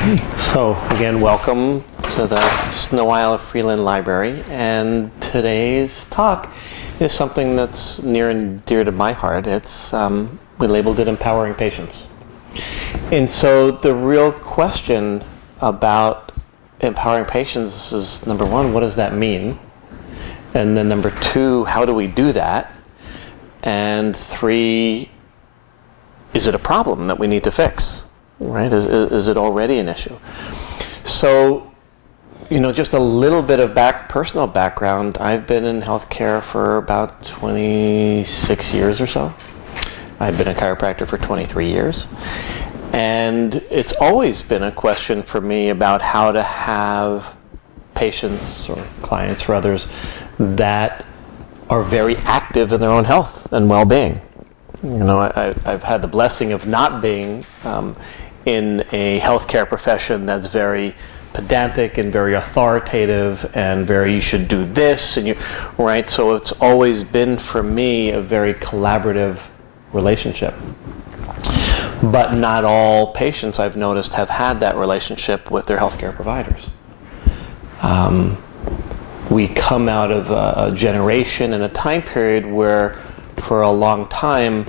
Okay, so again, welcome to the Snow Isle Freeland Library, and today's talk is something that's near and dear to my heart. It's, we labeled it Empowering Patients. And so the real question about empowering patients is, number one, what does that mean? And then number two, how do we do that? And three, is it a problem that we need to fix? Right? Is it already an issue? So, just a little bit of personal background. I've been in healthcare for about 26 years or so. I've been a chiropractor for 23 years. And it's always been a question for me about how to have patients or clients or others that are very active in their own health and well-being. I've had the blessing of not being in a healthcare profession that's very pedantic and very authoritative and very, you should do this, right? So it's always been for me a very collaborative relationship. But not all patients, I've noticed, have had that relationship with their healthcare providers. We come out of a generation and a time period where for a long time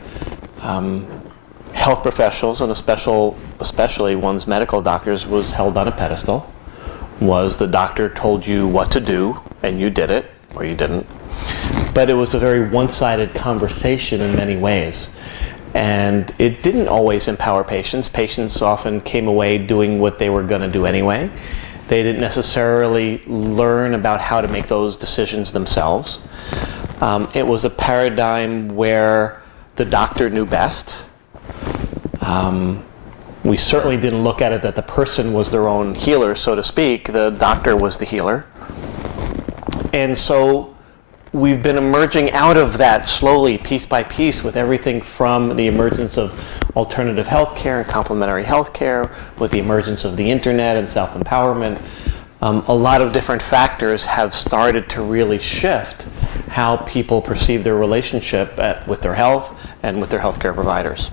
health professionals, and especially one's medical doctors, was held on a pedestal. Was the doctor told you what to do and you did it or you didn't. But it was a very one-sided conversation in many ways. And it didn't always empower patients. Patients often came away doing what they were going to do anyway. They didn't necessarily learn about how to make those decisions themselves. It was a paradigm where the doctor knew best. We certainly didn't look at it that the person was their own healer, so to speak. The doctor was the healer. And so we've been emerging out of that slowly, piece by piece, with everything from the emergence of alternative healthcare and complementary healthcare, with the emergence of the internet and self-empowerment. A lot of different factors have started to really shift how people perceive their relationship with their health and with their healthcare providers.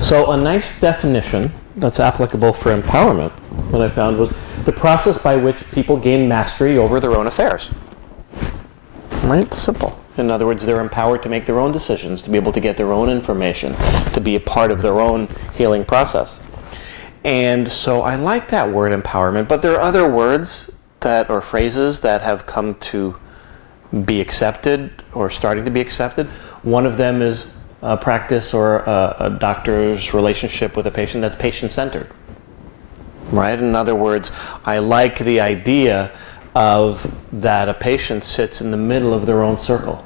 So a nice definition that's applicable for empowerment, what I found, was the process by which people gain mastery over their own affairs. Right? Simple. In other words, they're empowered to make their own decisions, to be able to get their own information, to be a part of their own healing process. And so I like that word empowerment, but there are other words or phrases that have come to be accepted or starting to be accepted. One of them is a practice or a doctor's relationship with a patient that's patient-centered. Right? In other words, I like the idea of that a patient sits in the middle of their own circle.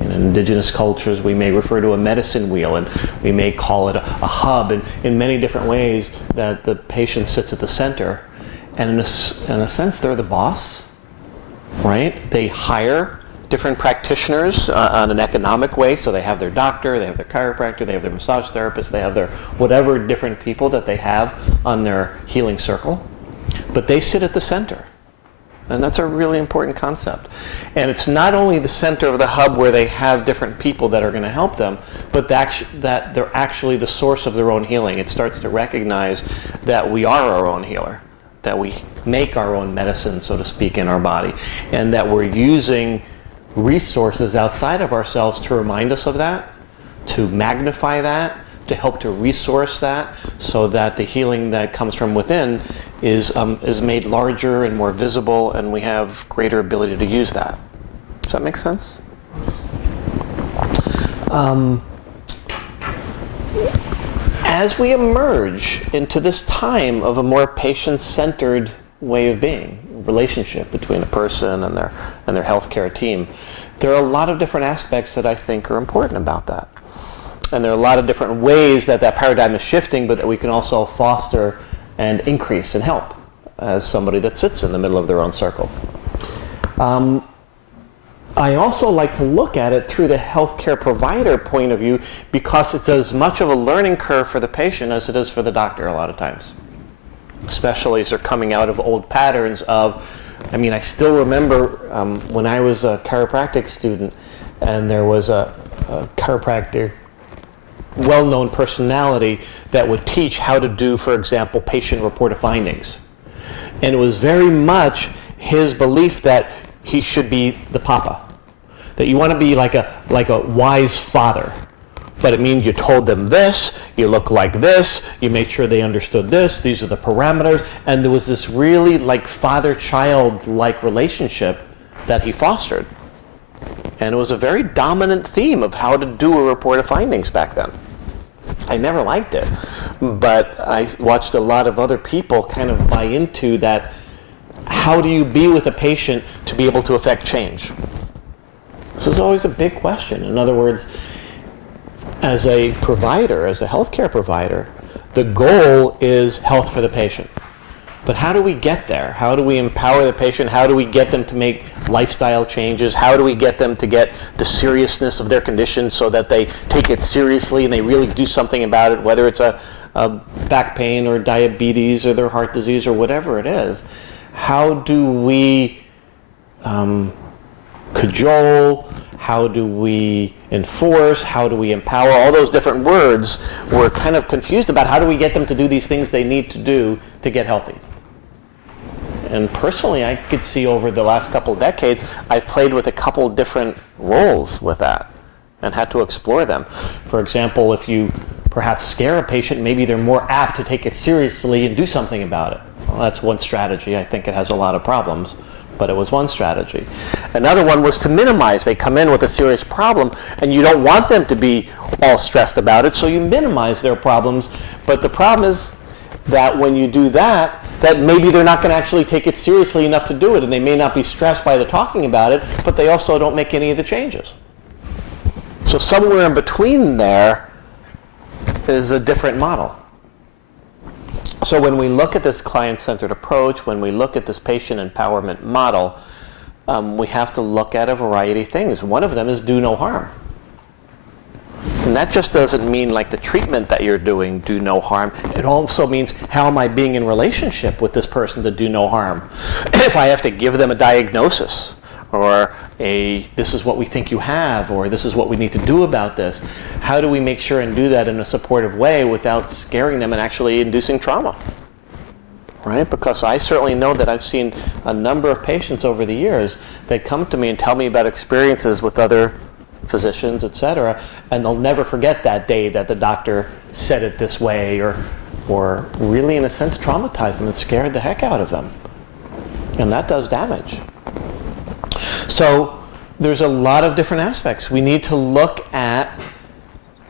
In indigenous cultures, we may refer to a medicine wheel, and we may call it a hub, and in many different ways that the patient sits at the center. And in a sense, they're the boss, right? They hire different practitioners on an economic way, so they have their doctor, they have their chiropractor, they have their massage therapist, they have their whatever different people that they have on their healing circle, but they sit at the center. And that's a really important concept. And it's not only the center of the hub where they have different people that are going to help them, but that they're actually the source of their own healing. It starts to recognize that we are our own healer, that we make our own medicine, so to speak, in our body, and that we're using resources outside of ourselves to remind us of that, to magnify that, to help to resource that, so that the healing that comes from within is made larger and more visible, and we have greater ability to use that. Does that make sense? As we emerge into this time of a more patient-centered way of being, relationship between a person and their healthcare team, there are a lot of different aspects that I think are important about that. And there are a lot of different ways that paradigm is shifting, but that we can also foster and increase and help as somebody that sits in the middle of their own circle. I also like to look at it through the healthcare provider point of view, because it's as much of a learning curve for the patient as it is for the doctor a lot of times. Especially as they're coming out of old patterns of, I still remember when I was a chiropractic student, and there was a chiropractor well-known personality that would teach how to do, for example, patient-reported findings. And it was very much his belief that he should be the papa, that you want to be like a wise father. But it means you told them this, you look like this, you made sure they understood this, these are the parameters, and there was this really like father-child-like relationship that he fostered. And it was a very dominant theme of how to do a report of findings back then. I never liked it, but I watched a lot of other people kind of buy into that. How do you be with a patient to be able to affect change? This is always a big question. In other words, as a provider, as a healthcare provider, the goal is health for the patient. But how do we get there? How do we empower the patient? How do we get them to make lifestyle changes? How do we get them to get the seriousness of their condition so that they take it seriously and they really do something about it, whether it's a back pain or diabetes or their heart disease or whatever it is? How do we cajole? How do we enforce? How do we empower? All those different words, we're kind of confused about how do we get them to do these things they need to do to get healthy. And personally, I could see over the last couple of decades, I've played with a couple different roles with that and had to explore them. For example, if you perhaps scare a patient, maybe they're more apt to take it seriously and do something about it. Well, that's one strategy. I think it has a lot of problems, but it was one strategy. Another one was to minimize. They come in with a serious problem, and you don't want them to be all stressed about it, so you minimize their problems. But the problem is that when you do that, that maybe they're not going to actually take it seriously enough to do it, and they may not be stressed by the talking about it, but they also don't make any of the changes. So somewhere in between there is a different model. So when we look at this client-centered approach, when we look at this patient empowerment model, we have to look at a variety of things. One of them is do no harm. And that just doesn't mean like the treatment that you're doing, do no harm. It also means how am I being in relationship with this person to do no harm? If I have to give them a diagnosis, or this is what we think you have, or this is what we need to do about this, how do we make sure and do that in a supportive way without scaring them and actually inducing trauma? Right? Because I certainly know that I've seen a number of patients over the years that come to me and tell me about experiences with other physicians, etc., and they'll never forget that day that the doctor said it this way, or really in a sense traumatized them and scared the heck out of them. And that does damage. So there's a lot of different aspects. We need to look at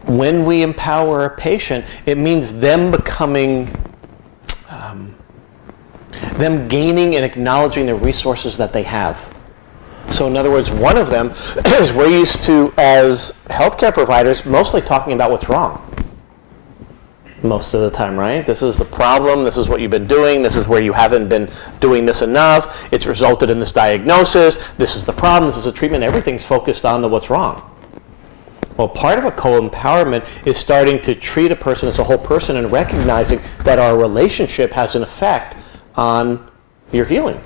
when we empower a patient, it means them becoming, them gaining and acknowledging the resources that they have. So in other words, one of them is we're used to, as healthcare providers, mostly talking about what's wrong. Most of the time, right? This is the problem, this is what you've been doing, this is where you haven't been doing this enough, it's resulted in this diagnosis, this is the problem, this is the treatment, everything's focused on the what's wrong. Well, part of a co-empowerment is starting to treat a person as a whole person and recognizing that our relationship has an effect on your healing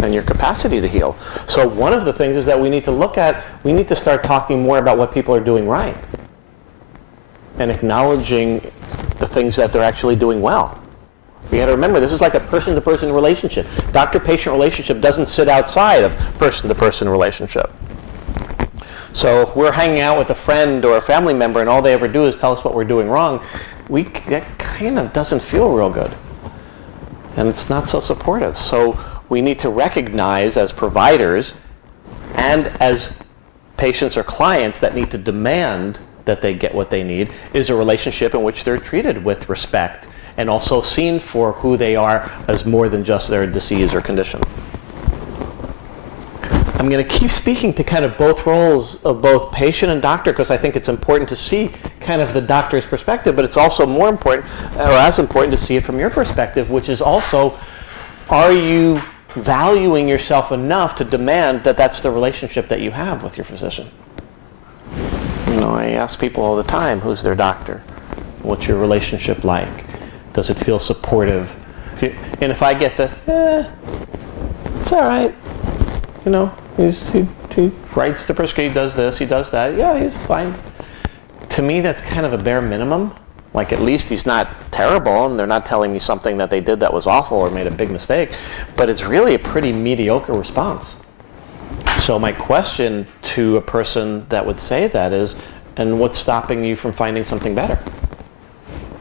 and your capacity to heal. So one of the things is that we need to look at, we need to start talking more about what people are doing right and acknowledging the things that they're actually doing well. You got to remember, this is like a person-to-person relationship. Doctor-patient relationship doesn't sit outside of person-to-person relationship. So if we're hanging out with a friend or a family member and all they ever do is tell us what we're doing wrong, that kind of doesn't feel real good. And it's not so supportive. So we need to recognize as providers and as patients or clients that need to demand that they get what they need is a relationship in which they're treated with respect and also seen for who they are as more than just their disease or condition. I'm going to keep speaking to kind of both roles of both patient and doctor because I think it's important to see kind of the doctor's perspective, but it's also more important, or as important, to see it from your perspective, which is also, are you valuing yourself enough to demand that that's the relationship that you have with your physician? You know, I ask people all the time, who's their doctor? What's your relationship like? Does it feel supportive? And if I get the, it's all right. You know, he writes the prescription, he does this, he does that. Yeah, he's fine. to me, that's kind of a bare minimum. Like, at least he's not terrible, and they're not telling me something that they did that was awful or made a big mistake, but it's really a pretty mediocre response. So my question to a person that would say that is, and what's stopping you from finding something better?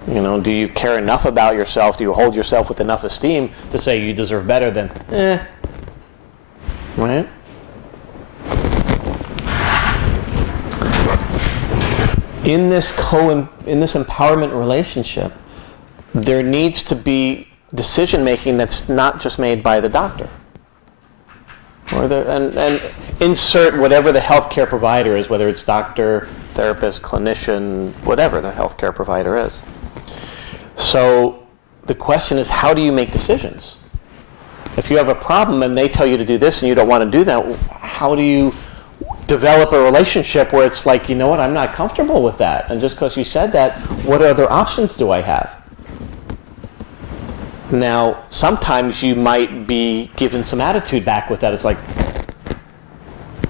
You know, do you care enough about yourself? Do you hold yourself with enough esteem to say you deserve better than, right? In this empowerment relationship, there needs to be decision making that's not just made by the doctor, and insert whatever the healthcare provider is, whether it's doctor, therapist, clinician, whatever the healthcare provider is. So the question is, how do you make decisions? If you have a problem and they tell you to do this and you don't want to do that, how do you develop a relationship where it's like, you know what, I'm not comfortable with that, and just because you said that, what other options do I have? Now, sometimes you might be given some attitude back with that. It's like,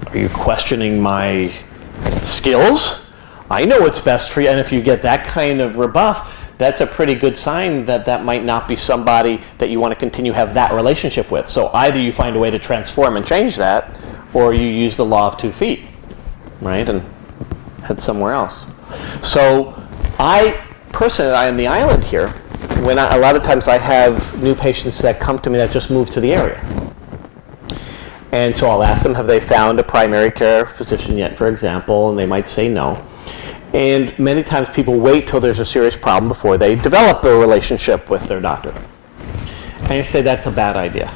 are you questioning my skills? I know what's best for you. And if you get that kind of rebuff, that's a pretty good sign that that might not be somebody that you want to continue to have that relationship with. So either you find a way to transform and change that, or you use the law of 2 feet, right, and head somewhere else. So I personally, on the island here, a lot of times I have new patients that come to me that just moved to the area. And so I'll ask them, have they found a primary care physician yet, for example, and they might say no. And many times people wait till there's a serious problem before they develop a relationship with their doctor. And I say that's a bad idea.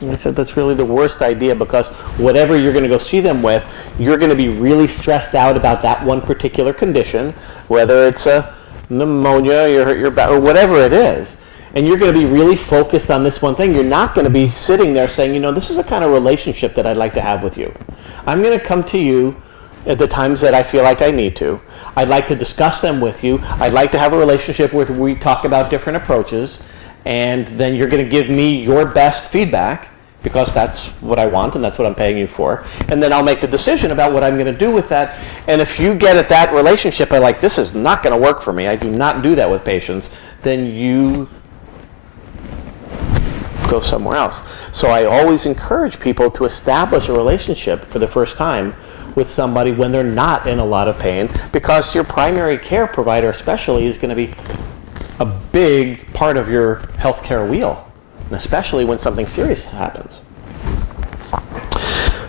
And I said that's really the worst idea, because whatever you're going to go see them with, you're going to be really stressed out about that one particular condition, whether it's a pneumonia, your back, or whatever it is. And you're going to be really focused on this one thing. You're not going to be sitting there saying, you know, this is the kind of relationship that I'd like to have with you. I'm going to come to you at the times that I feel like I need to. I'd like to discuss them with you. I'd like to have a relationship where we talk about different approaches, and then you're going to give me your best feedback, because that's what I want and that's what I'm paying you for. And then I'll make the decision about what I'm going to do with that. And if you get at that relationship and like, this is not going to work for me, I do not do that with patients, then you go somewhere else. So I always encourage people to establish a relationship for the first time with somebody when they're not in a lot of pain, because your primary care provider especially is going to be a big part of your healthcare wheel, and especially when something serious happens.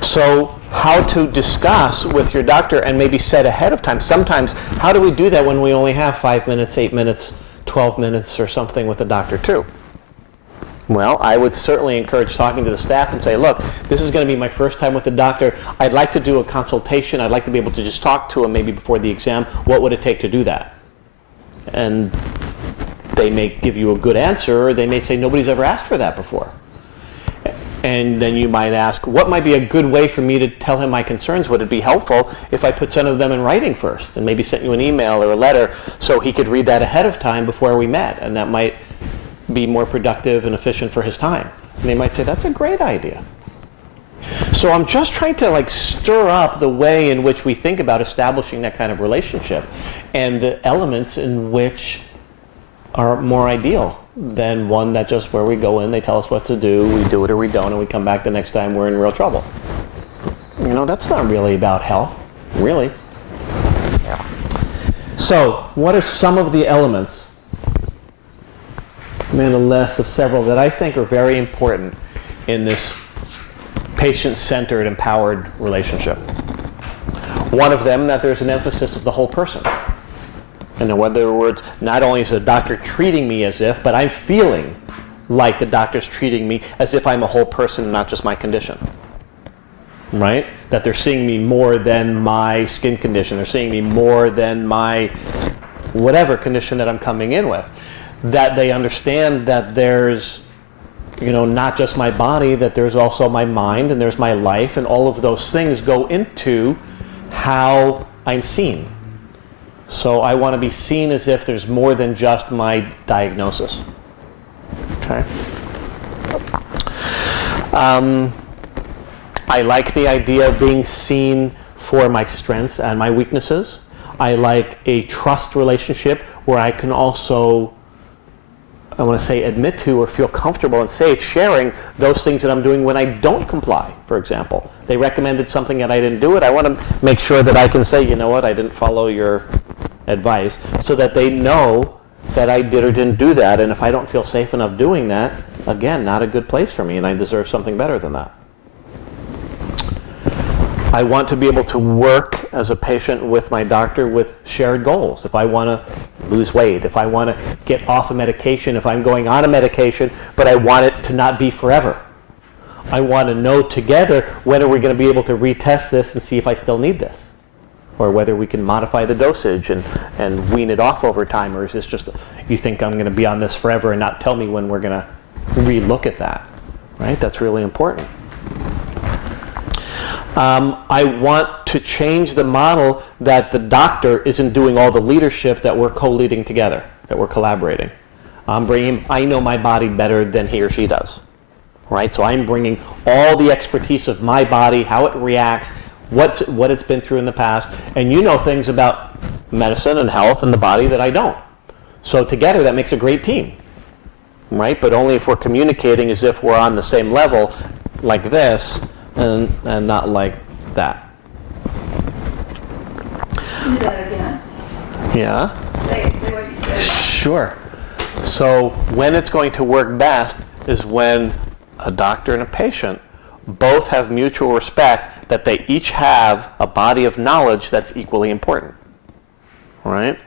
So how to discuss with your doctor and maybe set ahead of time. Sometimes, how do we do that when we only have 5 minutes, 8 minutes, 12 minutes or something with the doctor too? Well, I would certainly encourage talking to the staff and say, look, this is going to be my first time with the doctor. I'd like to do a consultation. I'd like to be able to just talk to him maybe before the exam. What would it take to do that? And they may give you a good answer, or they may say, nobody's ever asked for that before. And then you might ask, what might be a good way for me to tell him my concerns? Would it be helpful if I put some of them in writing first and maybe sent you an email or a letter so he could read that ahead of time before we met? And that might be more productive and efficient for his time. And they might say, that's a great idea. So I'm just trying to stir up the way in which we think about establishing that kind of relationship, and the elements in which are more ideal than one that just where we go in, they tell us what to do, we do it or we don't, and we come back the next time we're in real trouble. You know, that's not really about health, really. Yeah. So what are some of the elements? I made a list of several that I think are very important in this patient-centered, empowered relationship. One of them, that there's an emphasis of the whole person. In other words, not only is the doctor treating me as if, but I'm feeling like the doctor's treating me as if I'm a whole person, not just my condition. Right? That they're seeing me more than my skin condition. They're seeing me more than my whatever condition that I'm coming in with. That they understand that there's, not just my body, that there's also my mind and there's my life, and all of those things go into how I'm seen. So I want to be seen as if there's more than just my diagnosis. Okay. I like the idea of being seen for my strengths and my weaknesses. I like a trust relationship where I can also, I want to say, admit to or feel comfortable and safe sharing those things that I'm doing when I don't comply, for example. They recommended something and I didn't do it. I want to make sure that I can say, you know what, I didn't follow your advice, so that they know that I did or didn't do that. And if I don't feel safe enough doing that, again, not a good place for me, and I deserve something better than that. I want to be able to work as a patient with my doctor with shared goals. If I want to lose weight, if I want to get off a medication, if I'm going on a medication, but I want it to not be forever. I want to know together when are we going to be able to retest this and see if I still need this, or whether we can modify the dosage and wean it off over time, or is this just, you think I'm going to be on this forever and not tell me when we're going to re-look at that, right? That's really important. I want to change the model that the doctor isn't doing all the leadership, that we're co-leading together, that we're collaborating. I know my body better than he or she does, right? So I'm bringing all the expertise of my body, how it reacts, what it's been through in the past, and you know things about medicine and health and the body that I don't. So together that makes a great team, right? But only if we're communicating as if we're on the same level, like this, and not like that. Do that again. Yeah? Say what you said. Sure. So when it's going to work best is when a doctor and a patient both have mutual respect that they each have a body of knowledge that's equally important, right?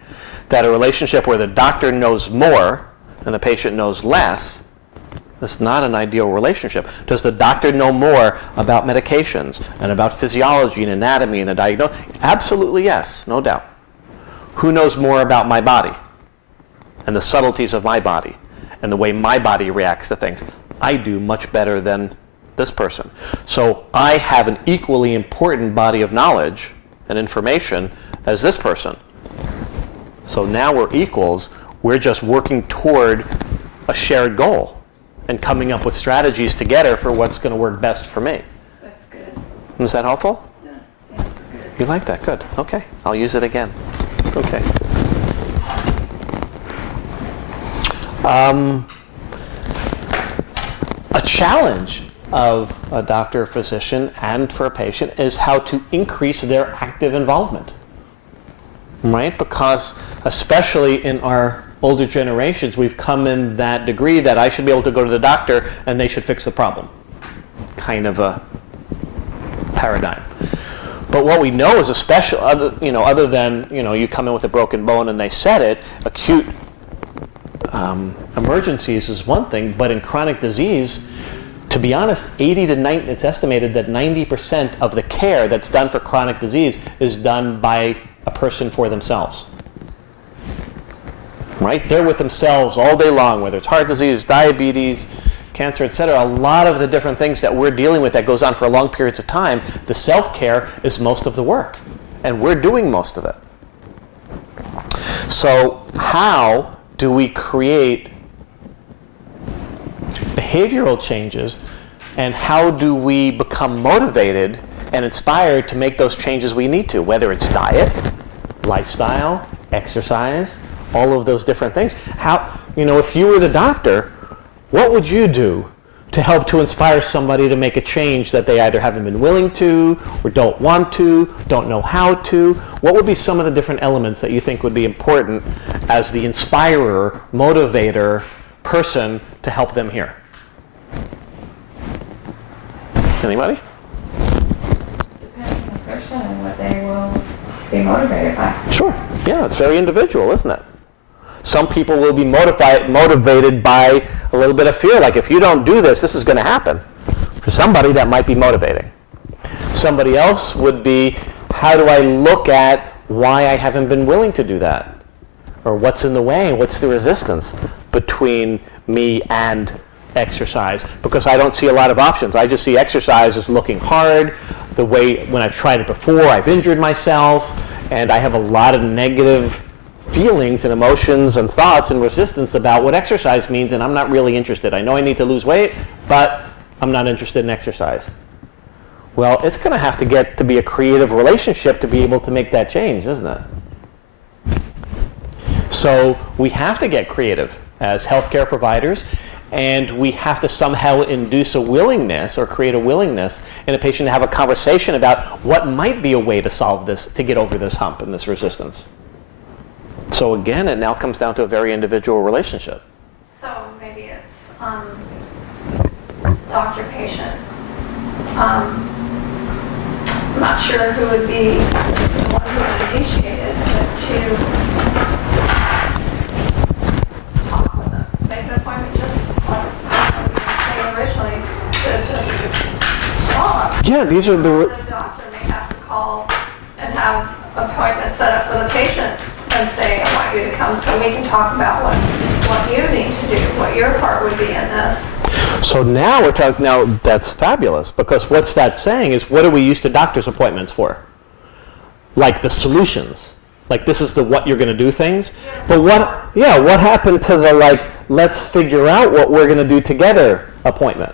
That a relationship where the doctor knows more and the patient knows less, that's not an ideal relationship. Does the doctor know more about medications and about physiology and anatomy and the diagnosis? Absolutely yes, no doubt. Who knows more about my body and the subtleties of my body and the way my body reacts to things? I do much better than this person. So I have an equally important body of knowledge and information as this person. So now we're equals. We're just working toward a shared goal and coming up with strategies together for what's going to work best for me. That's good. Is that helpful? Yeah, that's good. You like that? Good. Okay. I'll use it again. Okay. A challenge of a doctor or physician and for a patient is how to increase their active involvement, right? Because especially in our older generations, we've come in that degree that I should be able to go to the doctor and they should fix the problem. Kind of a paradigm. But what we know is other than, you come in with a broken bone and they set it, acute emergencies is one thing, but in chronic disease, to be honest, it's estimated that 90% of the care that's done for chronic disease is done by a person for themselves. Right? They're with themselves all day long, whether it's heart disease, diabetes, cancer, etc. A lot of the different things that we're dealing with that goes on for long periods of time, the self-care is most of the work. And we're doing most of it. So how do we create behavioral changes, and how do we become motivated and inspired to make those changes we need to, whether it's diet, lifestyle, exercise, all of those different things? How, if you were the doctor, what would you do to help to inspire somebody to make a change that they either haven't been willing to, or don't want to, don't know how to? What would be some of the different elements that you think would be important as the inspirer, motivator, person to help them here? Anybody? Depends on the person and what they will be motivated by. Sure. Yeah, it's very individual, isn't it? Some people will be motivated by a little bit of fear, like if you don't do this, this is going to happen. For somebody, that might be motivating. Somebody else would be, how do I look at why I haven't been willing to do that? Or what's in the way, what's the resistance between me and exercise? Because I don't see a lot of options. I just see exercise as looking hard. The way, when I've tried it before, I've injured myself, and I have a lot of negative feelings and emotions and thoughts and resistance about what exercise means, and I'm not really interested. I know I need to lose weight, but I'm not interested in exercise. Well, it's going to have to get to be a creative relationship to be able to make that change, isn't it? So we have to get creative as healthcare providers, and we have to somehow induce a willingness or create a willingness in a patient to have a conversation about what might be a way to solve this, to get over this hump and this resistance. So again, it now comes down to a very individual relationship. So maybe it's doctor-patient. I'm not sure who would be the one who would initiate it, but to talk with them, make an appointment, just like we were saying originally, to just talk. Yeah, these are The doctor may have to call and have an appointment set up with a patient and say, I want you to come so we can talk about what you need to do, what your part would be in this. So now we're talking, now that's fabulous, because what's that saying is, what do we use the doctor's appointments for? Like the solutions. Like this is the what you're going to do things. But what happened to the like, let's figure out what we're going to do together appointment?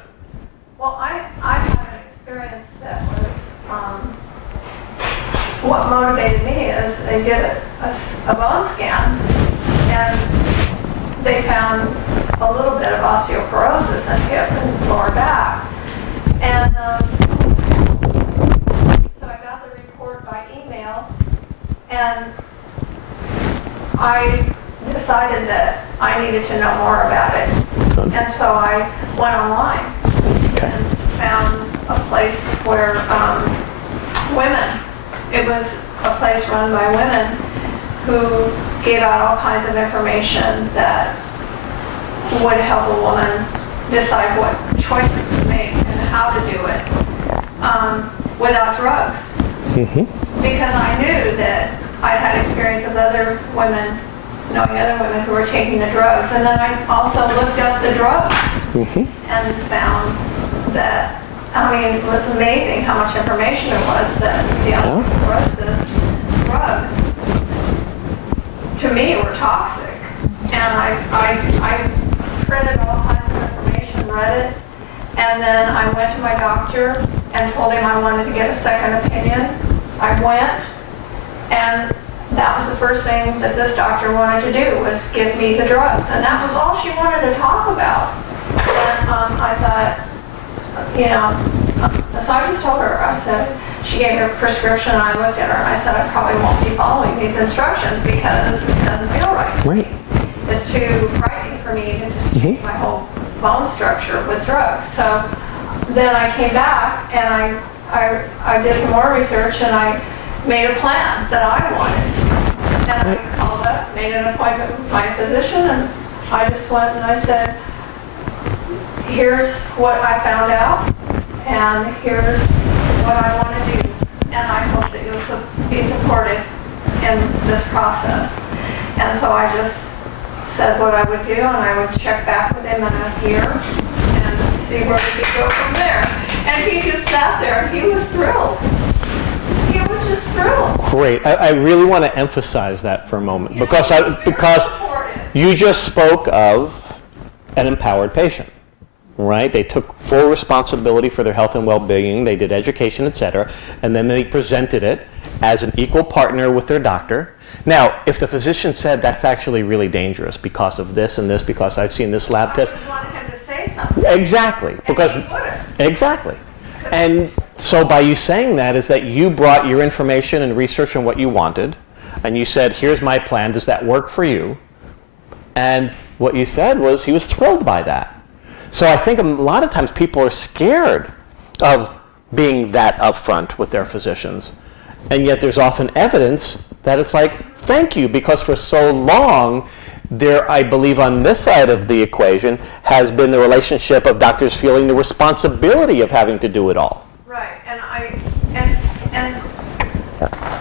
Well, I had an experience that was, what motivated me is they did a bone scan and they found a little bit of osteoporosis in hip and lower back. And so I got the report by email, and I decided that I needed to know more about it. Good. And so I went online Okay. and found a place where women, it was a place run by women who gave out all kinds of information that would help a woman decide what choices to make and how to do it without drugs. Mm-hmm. Because I knew that I'd had experience with other women, knowing other women who were taking the drugs. And then I also looked up the drugs and found that, I mean, it was amazing how much information there was that the osteoporosis drugs, to me, were toxic. And I printed all kinds of information, read it, and then I went to my doctor and told him I wanted to get a second opinion. I went, and that was the first thing that this doctor wanted to do, was give me the drugs. And that was all she wanted to talk about. And I thought, you know, so I just told her, I said, she gave me a prescription, and I looked at her, and I said, I probably won't be following these instructions because it doesn't feel right to me. It's too frightening for me to just change my whole bone structure with drugs. So then I came back, and I did some more research, and I made a plan that I wanted. And I called up, made an appointment with my physician, and I just went and I said, here's what I found out, and here's what I want to do. And I hope that you'll be supported in this process. And so I just said what I would do, and I would check back with him in a year and see where we could go from there. And he just sat there, and he was thrilled. He was just thrilled. Great. I really want to emphasize that for a moment, because you just spoke of an empowered patient, right? They took full responsibility for their health and well-being. They did education, etc., and then they presented it as an equal partner with their doctor. Now, if the physician said that's actually really dangerous because of this and this, because I've seen this lab test. I wanted him to say something. Exactly. Because exactly. And so by you saying that is that you brought your information and research on what you wanted, and you said, here's my plan, does that work for you? And what you said was he was thrilled by that. So I think a lot of times people are scared of being that upfront with their physicians. And yet there's often evidence that it's like, thank you, because for so long, there, I believe on this side of the equation, has been the relationship of doctors feeling the responsibility of having to do it all. Right, and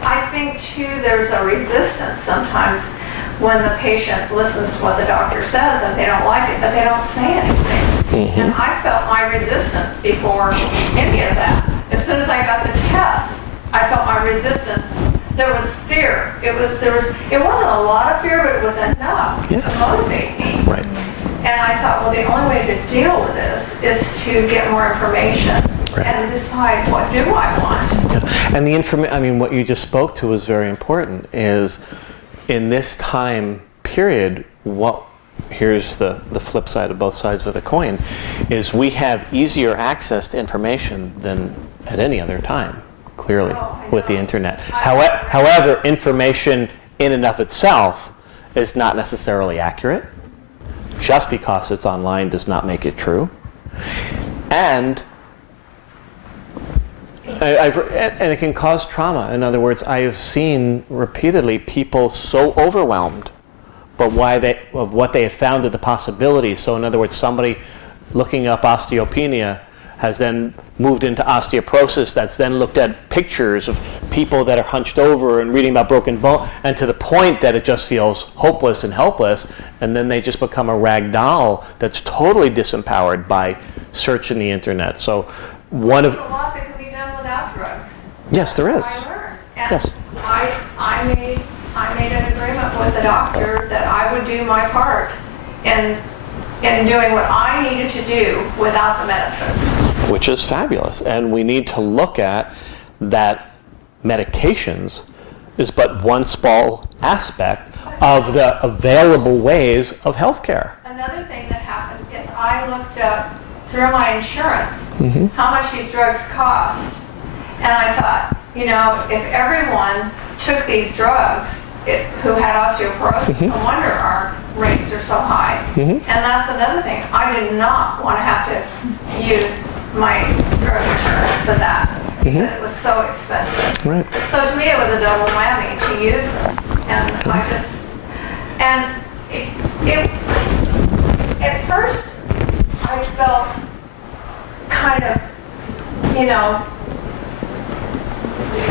I think too there's a resistance sometimes when the patient listens to what the doctor says and they don't like it, but they don't say anything. And I felt my resistance before any of that. As soon as I got the test, I felt my resistance. There was fear. It wasn't a lot of fear, but it was enough to motivate me. Right. And I thought, well, the only way to deal with this is to get more information and decide what do I want. Yeah. And the what you just spoke to was very important, is in this time period, here's the flip side of both sides of the coin, is we have easier access to information than at any other time, clearly, with the internet. However, information in and of itself is not necessarily accurate. Just because it's online does not make it true. And it can cause trauma. In other words, I have seen repeatedly people so overwhelmed but of what they have found as the possibilities. So in other words, somebody looking up osteopenia has then moved into osteoporosis, that's then looked at pictures of people that are hunched over and reading about broken bone, and to the point that it just feels hopeless and helpless, and then they just become a rag doll that's totally disempowered by searching the internet. So one of... There's a lot that can be done without drugs. Yes, there is. I learned. And Yes. I made an agreement with the doctor that I would do my part in doing what I needed to do without the medicine. Which is fabulous. And we need to look at that medications is but one small aspect of the available ways of healthcare. Another thing that happened is I looked up through my insurance how much these drugs cost. And I thought, if everyone took these drugs who had osteoporosis, no wonder our rates are so high. And that's another thing. I did not want to have to use my drug insurance for that because it was so expensive. Right. So to me it was a double whammy to use them. At first I felt kind of,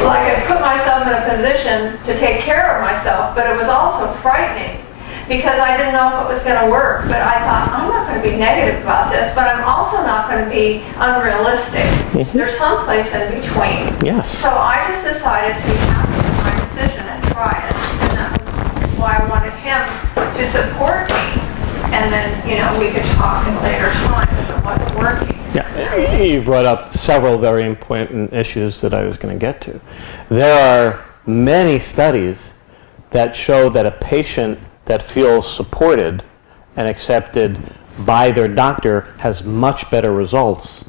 like I put myself in a position to take care of myself, but it was also frightening because I didn't know if it was going to work. But I thought, I'm not going to be negative about this, but I'm also not going to be unrealistic. There's some place in between. Yes. So I just decided to be happy with my decision and try it. And that was why I wanted him to support me. And then, we could talk in later time if it wasn't working. Yeah, you brought up several very important issues that I was going to get to. There are many studies that show that a patient that feels supported and accepted by their doctor has much better results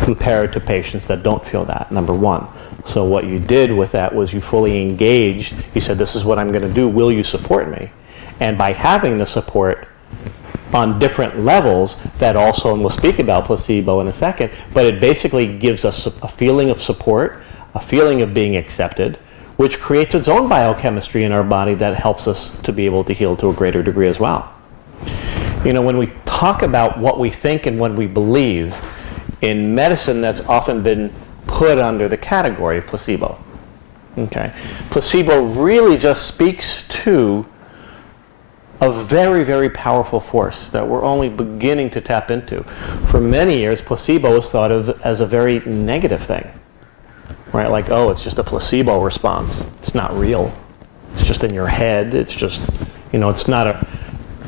compared to patients that don't feel that, number one. So what you did with that was you fully engaged. You said, this is what I'm going to do. Will you support me? And by having the support on different levels, that also, and we'll speak about placebo in a second, but it basically gives us a feeling of support, a feeling of being accepted, which creates its own biochemistry in our body that helps us to be able to heal to a greater degree as well. When we talk about what we think and what we believe, in medicine that's often been put under the category of placebo. Okay? Placebo really just speaks to a very, very powerful force that we're only beginning to tap into. For many years, placebo was thought of as a very negative thing, right? Like, oh, it's just a placebo response. It's not real. It's just in your head. It's just, it's not a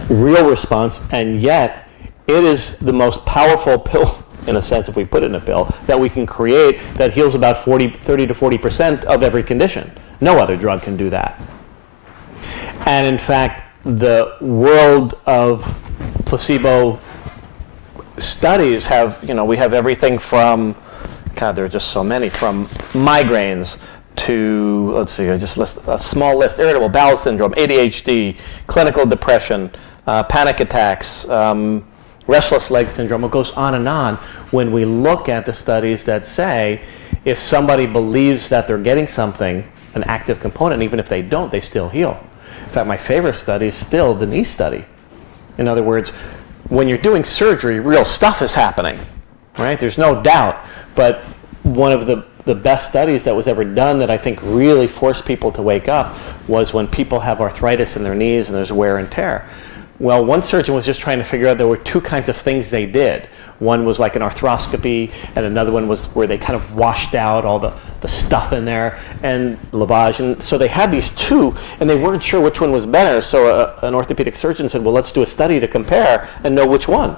real response. And yet, it is the most powerful pill, in a sense, if we put it in a pill, that we can create that heals about 30 to 40% of every condition. No other drug can do that. And in fact, the world of placebo studies have, we have everything from, God, there are just so many, from migraines to, let's see, I just list a small list, irritable bowel syndrome, ADHD, clinical depression, panic attacks, restless leg syndrome. It goes on and on when we look at the studies that say if somebody believes that they're getting something, an active component, even if they don't, they still heal. In fact, my favorite study is still the knee study. In other words, when you're doing surgery, real stuff is happening, right? There's no doubt. But one of the best studies that was ever done that I think really forced people to wake up was when people have arthritis in their knees and there's wear and tear. Well, one surgeon was just trying to figure out there were two kinds of things they did. One was like an arthroscopy, and another one was where they kind of washed out all the stuff in there, and lavage. And so they had these two, and they weren't sure which one was better. So an orthopedic surgeon said, well, let's do a study to compare and know which one.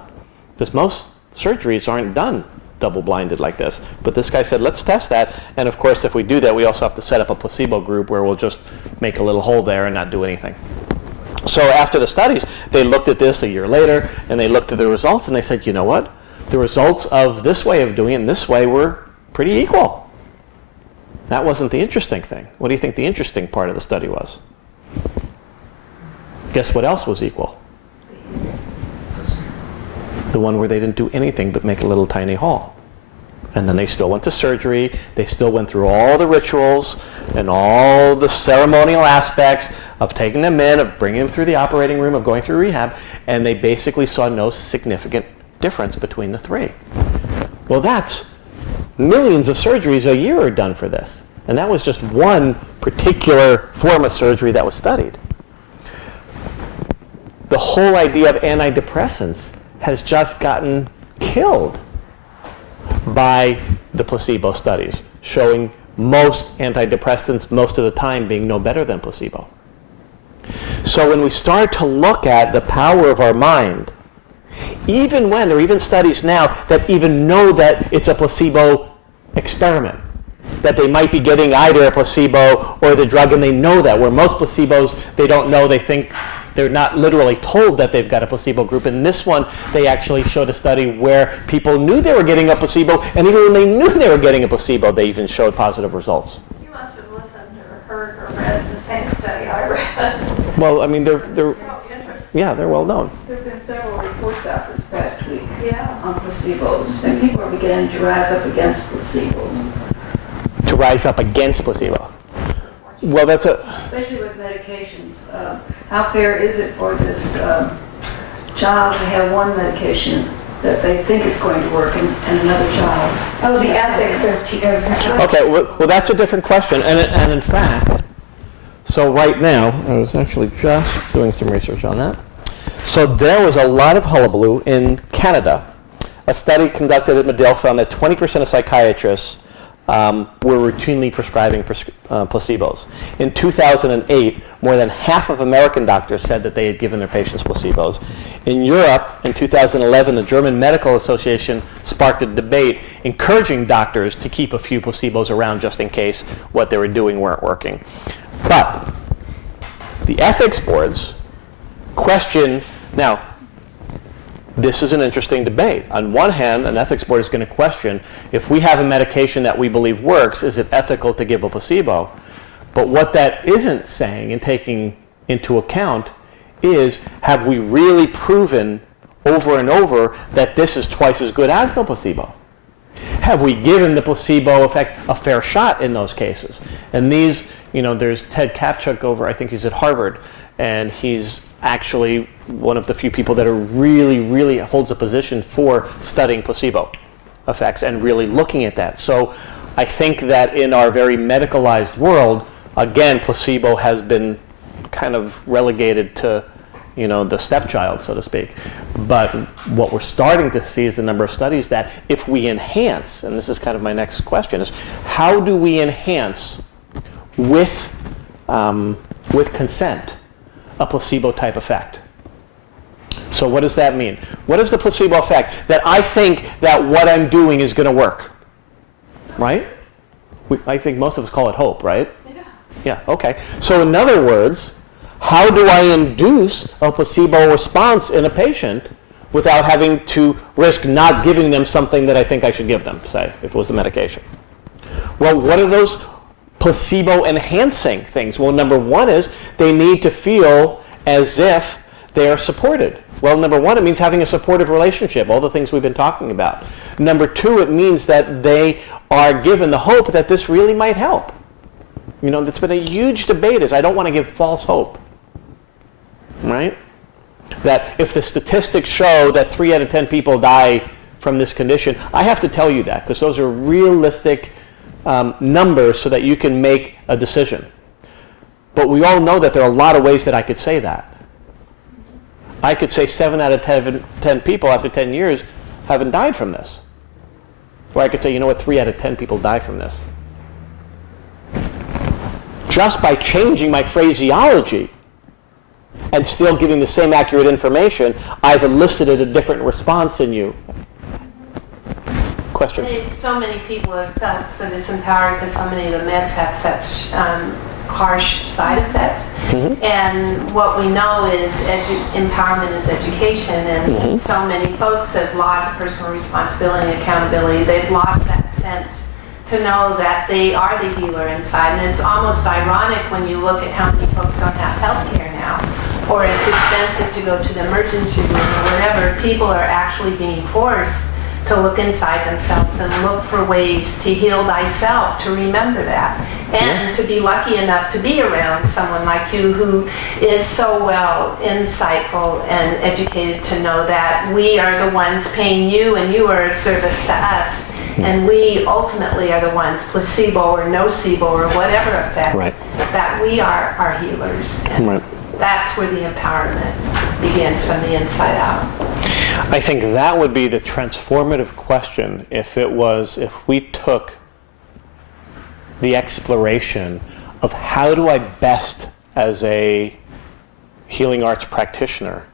Because most surgeries aren't done double-blinded like this. But this guy said, let's test that. And of course, if we do that, we also have to set up a placebo group where we'll just make a little hole there and not do anything. So after the studies, they looked at this a year later, and they looked at the results, and they said, you know what? The results of this way of doing it and this way were pretty equal. That wasn't the interesting thing. What do you think the interesting part of the study was? Guess what else was equal? The one where they didn't do anything but make a little tiny hole. And then they still went to surgery, they still went through all the rituals and all the ceremonial aspects of taking them in, of bringing them through the operating room, of going through rehab, and they basically saw no significant difference between the three. Well, that's millions of surgeries a year are done for this. And that was just one particular form of surgery that was studied. The whole idea of antidepressants has just gotten killed by the placebo studies, showing most antidepressants most of the time being no better than placebo. So when we start to look at the power of our mind, even when there are even studies now that even know that it's a placebo experiment, that they might be getting either a placebo or the drug, and they know that, where most placebos, they don't know, they think they're not literally told that they've got a placebo group. In this one, they actually showed a study where people knew they were getting a placebo, and even when they knew they were getting a placebo, they even showed positive results. You must have listened or heard or read the same study I read. Well, I mean, they're So interesting. yeah, they're well known. There have been several reports out this past week Yeah. on placebos, and people are beginning to rise up against placebos, To rise up against placebo. Well, that's a especially with medications. How fair is it for this child to have one medication that they think is going to work and another child? Oh, the Yes. ethics of okay. Well, that's a different question, and in fact, so right now, I was actually just doing some research on that. So there was a lot of hullabaloo in Canada. A study conducted at Medill found that 20% of psychiatrists were routinely prescribing placebos. In 2008, more than half of American doctors said that they had given their patients placebos. In Europe, in 2011, the German Medical Association sparked a debate encouraging doctors to keep a few placebos around just in case what they were doing weren't working. But the ethics boards question, now, this is an interesting debate. On one hand, an ethics board is going to question, if we have a medication that we believe works, is it ethical to give a placebo? But what that isn't saying and taking into account is, have we really proven over and over that this is twice as good as the placebo? Have we given the placebo effect a fair shot in those cases? And these, there's Ted Kapchuk over, I think he's at Harvard, and he's actually one of the few people that are really holds a position for studying placebo effects and really looking at that. So I think that in our very medicalized world, again, placebo has been kind of relegated to, the stepchild, so to speak. But what we're starting to see is the number of studies that if we enhance, and this is kind of my next question, is how do we enhance with consent a placebo type effect? So what does that mean? What is the placebo effect? That I think that what I'm doing is going to work, right? I think most of us call it hope, right? Yeah, okay. So in other words, how do I induce a placebo response in a patient without having to risk not giving them something that I think I should give them, say, if it was a medication? Well, what are those placebo enhancing things? Well, number one is they need to feel as if they are supported. Well, number one, it means having a supportive relationship, all the things we've been talking about. Number two, it means that they are given the hope that this really might help. That's been a huge debate, is I don't want to give false hope, right? That if the statistics show that 3 out of 10 people die from this condition, I have to tell you that, because those are realistic numbers so that you can make a decision. But we all know that there are a lot of ways that I could say that. I could say 7 out of 10 people after 10 years haven't died from this. Or I could say, 3 out of 10 people die from this. Just by changing my phraseology and still giving the same accurate information, I've elicited a different response in you. Question? So many people have felt so disempowered because so many of the meds have such harsh side effects. And what we know is empowerment is education, and so many folks have lost personal responsibility and accountability. They've lost that sense to know that they are the healer inside. And it's almost ironic when you look at how many folks don't have health care now, or it's expensive to go to the emergency room or whatever. People are actually being forced to look inside themselves and look for ways to heal thyself, to remember that. And to be lucky enough to be around someone like you who is so well insightful and educated to know that we are the ones paying you and you are a service to us. And we ultimately are the ones, placebo or nocebo or whatever effect, that we are our healers. And that's where the empowerment begins, from the inside out. I think that would be the transformative question if we took the exploration of how do I best, as a healing arts practitioner,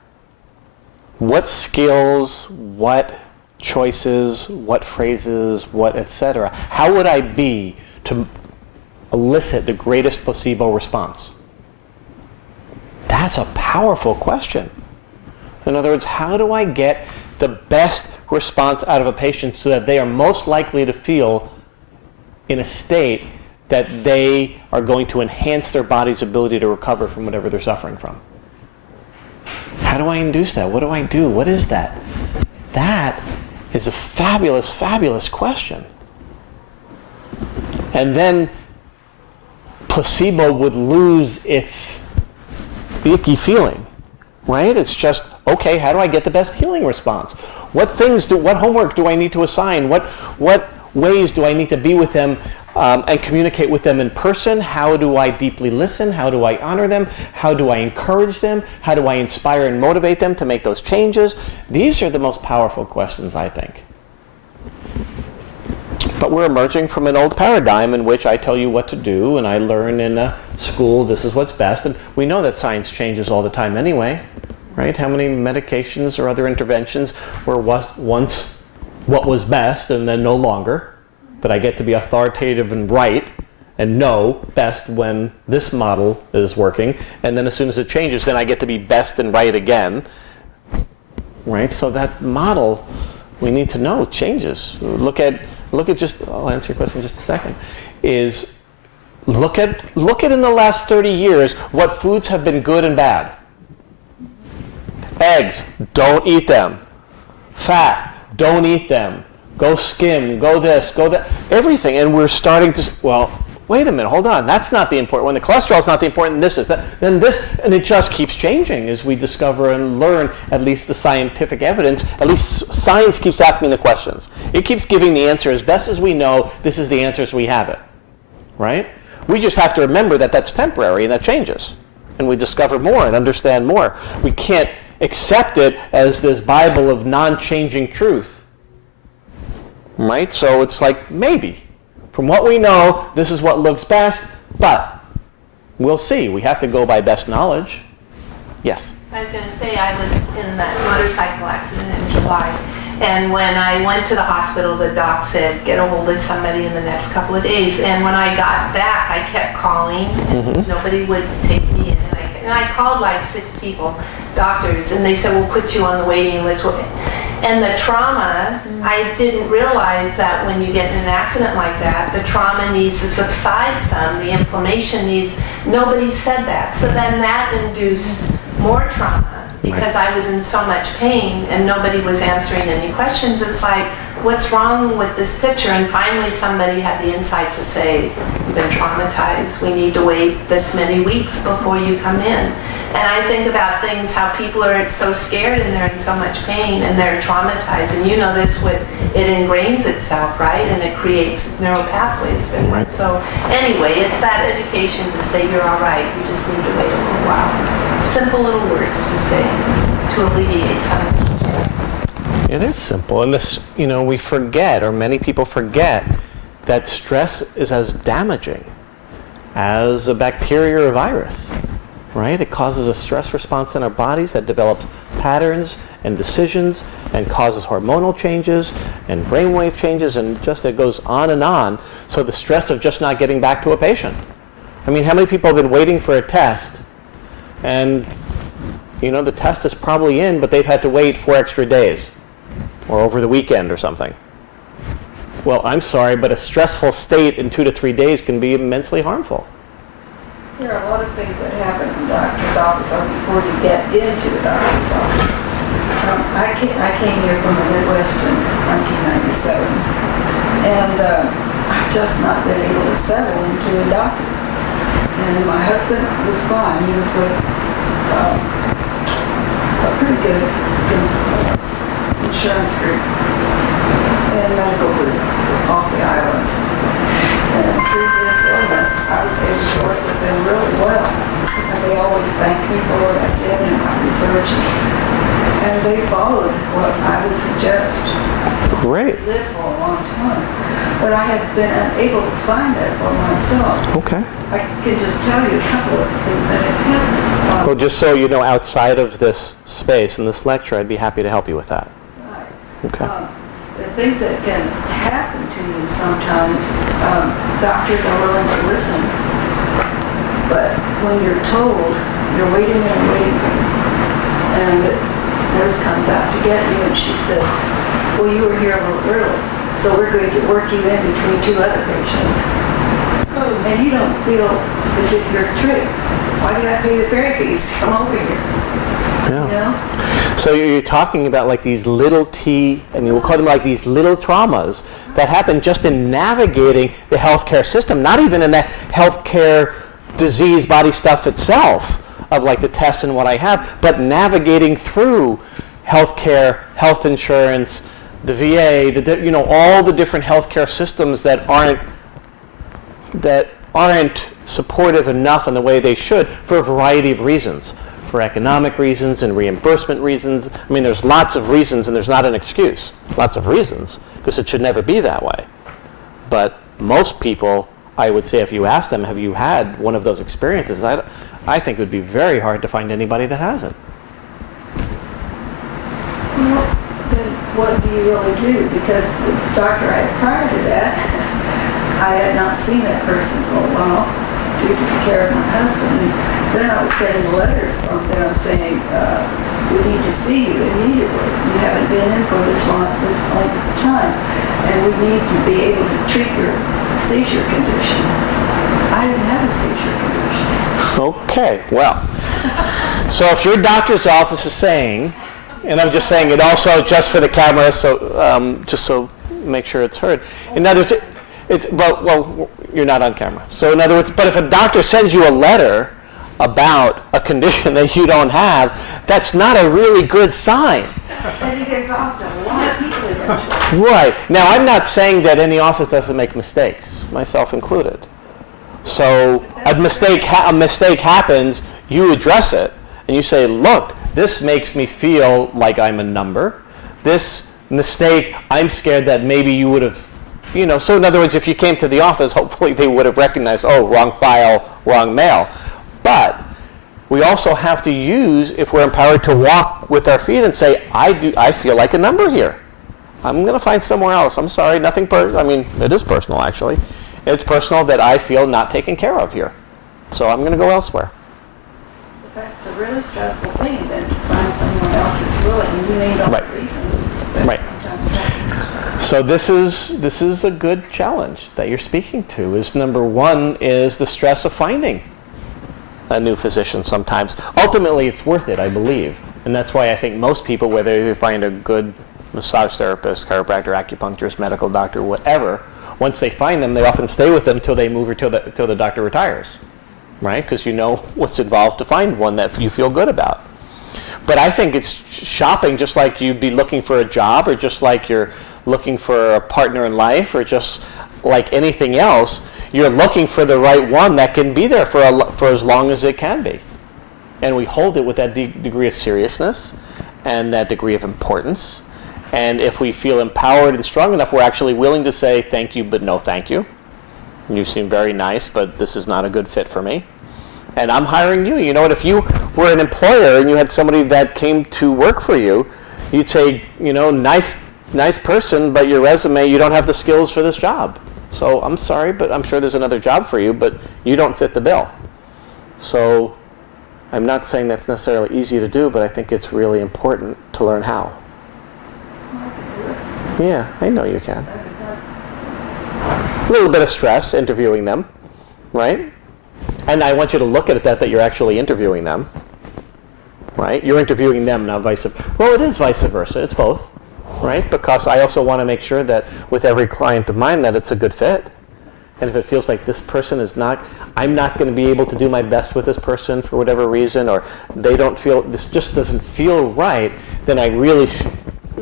what skills, what choices, what phrases, what etc. How would I be to elicit the greatest placebo response? That's a powerful question. In other words, how do I get the best response out of a patient so that they are most likely to feel in a state that they are going to enhance their body's ability to recover from whatever they're suffering from? How do I induce that? What do I do? What is that? That is a fabulous, fabulous question. And then placebo would lose its icky feeling, right? It's just, okay, how do I get the best healing response? What homework do I need to assign? What ways do I need to be with them and communicate with them in person? How do I deeply listen? How do I honor them? How do I encourage them? How do I inspire and motivate them to make those changes? These are the most powerful questions, I think. But we're emerging from an old paradigm in which I tell you what to do, and I learn in a school this is what's best. And we know that science changes all the time anyway, right? How many medications or other interventions were once what was best and then no longer? But I get to be authoritative and right and know best when this model is working. And then as soon as it changes, then I get to be best and right again, right? So that model, we need to know, changes. Look at just, I'll answer your question in just a second, is look at in the last 30 years what foods have been good and bad. Eggs, don't eat them. Fat, don't eat them. Go skim, go this, go that, everything. And we're starting to, well, wait a minute, hold on, that's not the important one. The cholesterol's not the important, this is that, then this, and it just keeps changing as we discover and learn at least the scientific evidence. At least science keeps asking the questions. It keeps giving the answer as best as we know, this is the answer as we have it, right? We just have to remember that that's temporary and that changes. And we discover more and understand more. We can't accept it as this Bible of non-changing truth. Right? So it's like, maybe. From what we know, this is what looks best, but we'll see. We have to go by best knowledge. Yes? I was going to say, I was in that motorcycle accident in July, and when I went to the hospital, the doc said, get a hold of somebody in the next couple of days. And when I got back, I kept calling, and nobody would take me in. And I called like 6 people, doctors, and they said, we'll put you on the waiting list. And the trauma, I didn't realize that when you get in an accident like that, the trauma needs to subside some, the inflammation needs, nobody said that. So then that induced more trauma because I was in so much pain and nobody was answering any questions. It's like, what's wrong with this picture? And finally somebody had the insight to say, you've been traumatized. We need to wait this many weeks before you come in. And I think about things, how people are so scared and they're in so much pain and they're traumatized. And you know this, it ingrains itself, right? And it creates neural pathways for it. So anyway, it's that education to say you're all right. You just need to wait a little while. Simple little words to say to alleviate some of the stress. It is simple. And this, we forget, or many people forget, that stress is as damaging as a bacteria or a virus. Right? It causes a stress response in our bodies that develops patterns and decisions and causes hormonal changes and brainwave changes, and just it goes on and on. So the stress of just not getting back to a patient, I mean, how many people have been waiting for a test and, you know, the test is probably in, but they've had to wait 4 extra days or over the weekend or something? Well, I'm sorry, but a stressful state in 2 to 3 days can be immensely harmful. There are a lot of things that happen in the doctor's office or before you get into the doctor's office. I came here from the Midwest in 1997, and I've just not been able to settle into a doctor. And my husband was fine. He was with a pretty good insurance group and medical group off the island. And through this illness, I was able to work with them really well. And they always thanked me for what I did in my research. And they followed what I would suggest. Great. Live for a long time. But I have been unable to find that for myself. Okay. I can just tell you a couple of things that have happened. Well, just so you know, outside of this space and this lecture, I'd be happy to help you with that. Right. Okay. The things that can happen to you sometimes, doctors are willing to listen, but when you're told, you're waiting and waiting, and the nurse comes out to get you and she says, well, you were here a little early, so we're going to work you in between 2 other patients. And you don't feel as if you're tricked. Why did I pay the ferry fees to come over here? Yeah. You know? So you're talking about like these little T, and you will call them like these little traumas that happen just in navigating the healthcare system, not even in the healthcare disease body stuff itself of like the tests and what I have, but navigating through healthcare, health insurance, the VA, you know, all the different healthcare systems that aren't supportive enough in the way they should for a variety of reasons. For economic reasons and reimbursement reasons. I mean, there's lots of reasons, and there's not an excuse. Lots of reasons, because it should never be that way. But most people, I would say, if you ask them, have you had one of those experiences? I think it would be very hard to find anybody that hasn't. Well, then what do you really do? Because the doctor I had prior to that, I had not seen that person for a while due to the care of my husband. And then I was getting letters from them saying, we need to see you immediately. You haven't been in for this length of time, and we need to be able to treat your seizure condition. I didn't have a seizure condition. Okay, well, so if your doctor's office is saying, and I'm just saying it also just for the camera, so just so make sure it's heard. In other words, well, you're not on camera. So in other words, but if a doctor sends you a letter about a condition that you don't have, that's not a really good sign. And it involved a lot of people eventually. Right. Now, I'm not saying that any office doesn't make mistakes, myself included. So a mistake happens, you address it, and you say, look, this makes me feel like I'm a number. This mistake, I'm scared that maybe you would have, you know, so in other words, if you came to the office, hopefully they would have recognized, oh, wrong file, wrong mail. But we also have to use, if we're empowered to walk with our feet and say, I feel like a number here. I'm going to find somewhere else. I'm sorry, nothing I mean, it is personal, actually. It's personal that I feel not taken care of here. So I'm going to go elsewhere. That's a really stressful thing, then to find someone else who's willing, and you need all the reasons that Right. sometimes happen. So this is a good challenge that you're speaking to. Is number one is the stress of finding a new physician sometimes. Ultimately, it's worth it, I believe. And that's why I think most people, whether they find a good massage therapist, chiropractor, acupuncturist, medical doctor, whatever, once they find them, they often stay with them until they move or till the doctor retires, right? Because you know what's involved to find one that you feel good about. But I think it's shopping just like you'd be looking for a job, or just like you're looking for a partner in life, or just like anything else. You're looking for the right one that can be there for as long as it can be. And we hold it with that degree of seriousness and that degree of importance. And if we feel empowered and strong enough, we're actually willing to say thank you, but no thank you. You seem very nice, but this is not a good fit for me. And I'm hiring you. You know what? If you were an employer and you had somebody that came to work for you, you'd say, you know, nice person, but your resume, you don't have the skills for this job. So I'm sorry, but I'm sure there's another job for you, but you don't fit the bill. So I'm not saying that's necessarily easy to do, but I think it's really important to learn how. Yeah, I know you can. A little bit of stress interviewing them, right? And I want you to look at it that you're actually interviewing them, right? You're interviewing them, not vice versa. Well, it is vice versa. It's both, right? Because I also want to make sure that with every client of mine that it's a good fit. And if it feels like this person is not, I'm not going to be able to do my best with this person for whatever reason, or they don't feel, this just doesn't feel right, then I really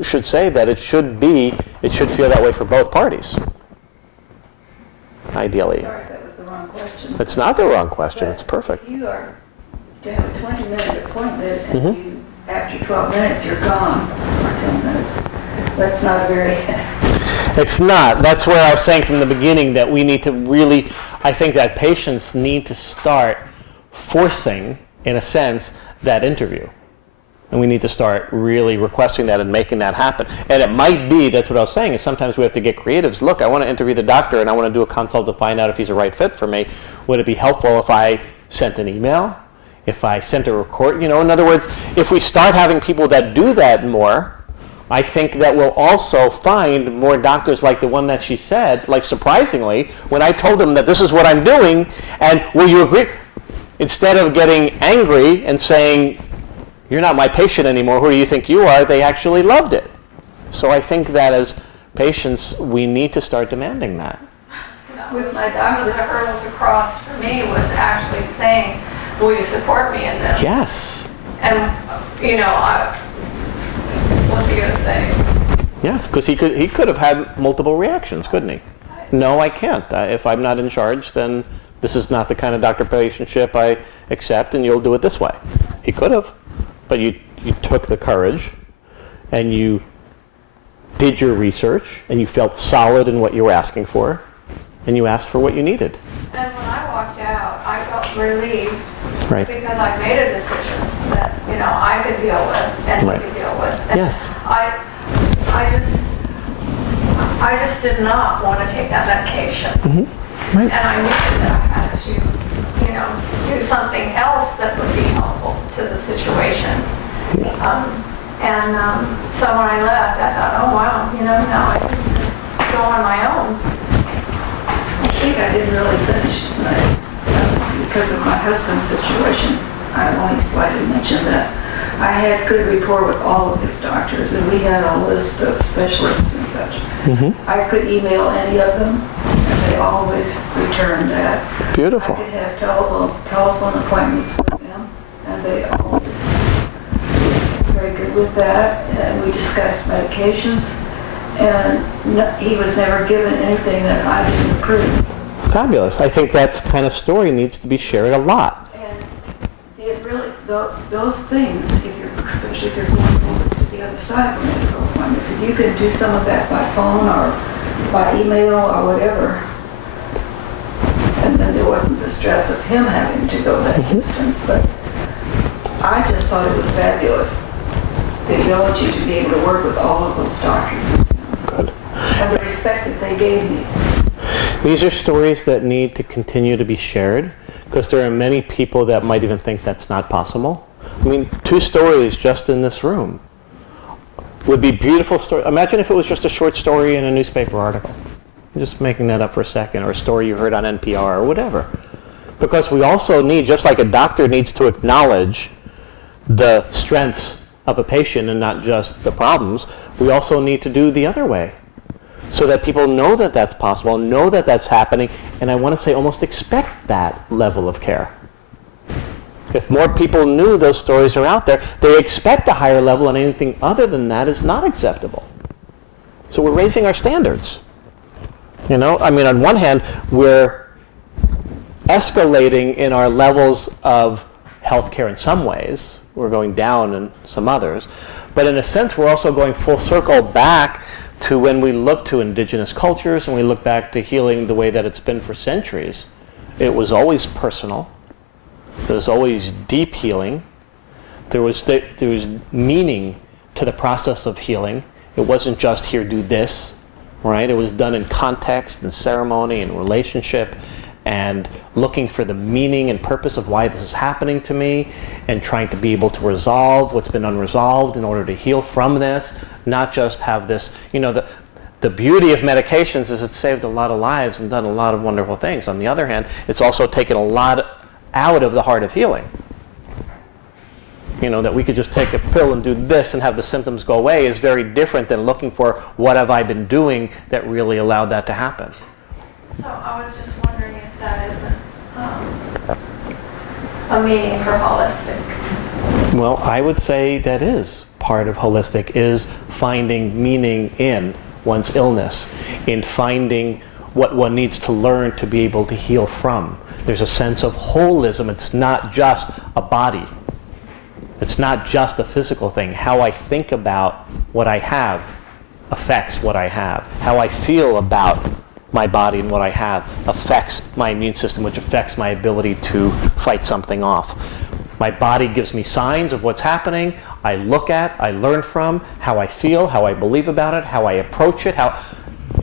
should say that it should feel that way for both parties. Ideally. Sorry, that was the wrong question. It's not the wrong question. But It's perfect. If you are to have a 20-minute appointment and you, after 12 minutes, you're gone, or 10 minutes, that's not very... It's not. That's where I was saying from the beginning that we need to really, I think that patients need to start forcing, in a sense, that interview. And we need to start really requesting that and making that happen. And it might be, that's what I was saying, is sometimes we have to get creatives. Look, I want to interview the doctor and I want to do a consult to find out if he's a right fit for me. Would it be helpful if I sent an email? If I sent a record? In other words, if we start having people that do that more, I think that we'll also find more doctors like the one that she said, like surprisingly, when I told them that this is what I'm doing, and will you agree? Instead of getting angry and saying, you're not my patient anymore, who do you think you are? They actually loved it. So I think that as patients, we need to start demanding that. With my doctor, the hurdle to cross for me was actually saying, will you support me in this? Yes. And, what's he going to say? Yes, because he could have had multiple reactions, couldn't he? No, I can't. If I'm not in charge, then this is not the kind of doctor-patient relationship I accept, and you'll do it this way. He could have. But you took the courage, and you did your research, and you felt solid in what you were asking for, and you asked for what you needed. And when I walked out, I felt relieved Right. because I made a decision that, I could deal with and Right. he could deal with. And Yes. I just did not want to take that medication. Right. And I knew that I had to, do something else that would be helpful to the situation. So when I left, I thought, oh wow, now I can just go on my own. I think I didn't really finish tonight because of my husband's situation. I only slightly mentioned that. I had good rapport with all of his doctors, and we had a list of specialists and such. I could email any of them, and they always returned that. Beautiful. I could have telephone appointments with them, and they always very good with that. And we discussed medications, and he was never given anything that I didn't approve. Fabulous. I think that kind of story needs to be shared a lot. And it really, those things, especially if you're going over to the other side for medical appointments, if you can do some of that by phone or by email or whatever, and then there wasn't the stress of him having to go that distance, but I just thought it was fabulous, the ability to be able to work with all of those doctors. Good. And the respect that they gave me. These are stories that need to continue to be shared because there are many people that might even think that's not possible. I mean, 2 stories just in this room would be beautiful stories. Imagine if it was just a short story in a newspaper article. I'm just making that up for a second, or a story you heard on NPR or whatever. Because we also need, just like a doctor needs to acknowledge the strengths of a patient and not just the problems, we also need to do the other way. So that people know that that's possible, know that that's happening, and I want to say almost expect that level of care. If more people knew those stories are out there, they expect a higher level, and anything other than that is not acceptable. So we're raising our standards. On one hand, we're escalating in our levels of healthcare in some ways. We're going down in some others. But in a sense, we're also going full circle back to when we look to indigenous cultures and we look back to healing the way that it's been for centuries. It was always personal. There was always deep healing. There was meaning to the process of healing. It wasn't just here, do this. right? It was done in context and ceremony and relationship and looking for the meaning and purpose of why this is happening to me and trying to be able to resolve what's been unresolved in order to heal from this, not just have this, the beauty of medications is it's saved a lot of lives and done a lot of wonderful things. On the other hand, it's also taken a lot out of the heart of healing. That we could just take a pill and do this and have the symptoms go away is very different than looking for what have I been doing that really allowed that to happen. So I was just wondering if that isn't a meaning for holistic. Well, I would say that is part of holistic, is finding meaning in one's illness, in finding what one needs to learn to be able to heal from. There's a sense of holism. It's not just a body. It's not just a physical thing. How I think about what I have affects what I have. How I feel about my body and what I have affects my immune system, which affects my ability to fight something off. My body gives me signs of what's happening. I look at, I learn from how I feel, how I believe about it, how I approach it,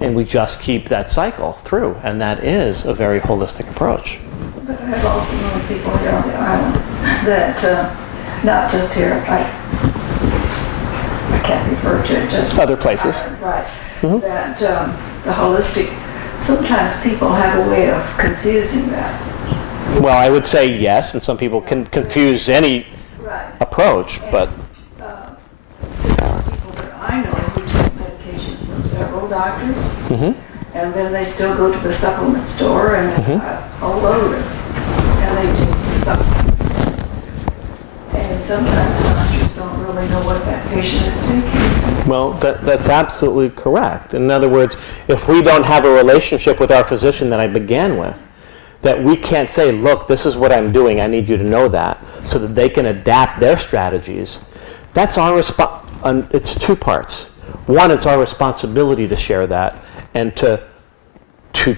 and we just keep that cycle through. And that is a very holistic approach. But I have also known people here on the island that, not just here, I can't refer to it, just other places. Right. Mm-hmm. That the holistic, sometimes people have a way of confusing that. Well, I would say yes, and some people can confuse any approach, but people that I know who take medications from several doctors, and then they still go to the supplement store and they've got a load of, and they take the supplements. And sometimes doctors don't really know what that patient is taking. Well, that's absolutely correct. In other words, if we don't have a relationship with our physician that I began with, that we can't say, look, this is what I'm doing, I need you to know that, so that they can adapt their strategies. That's our it's two parts. One, it's our responsibility to share that and to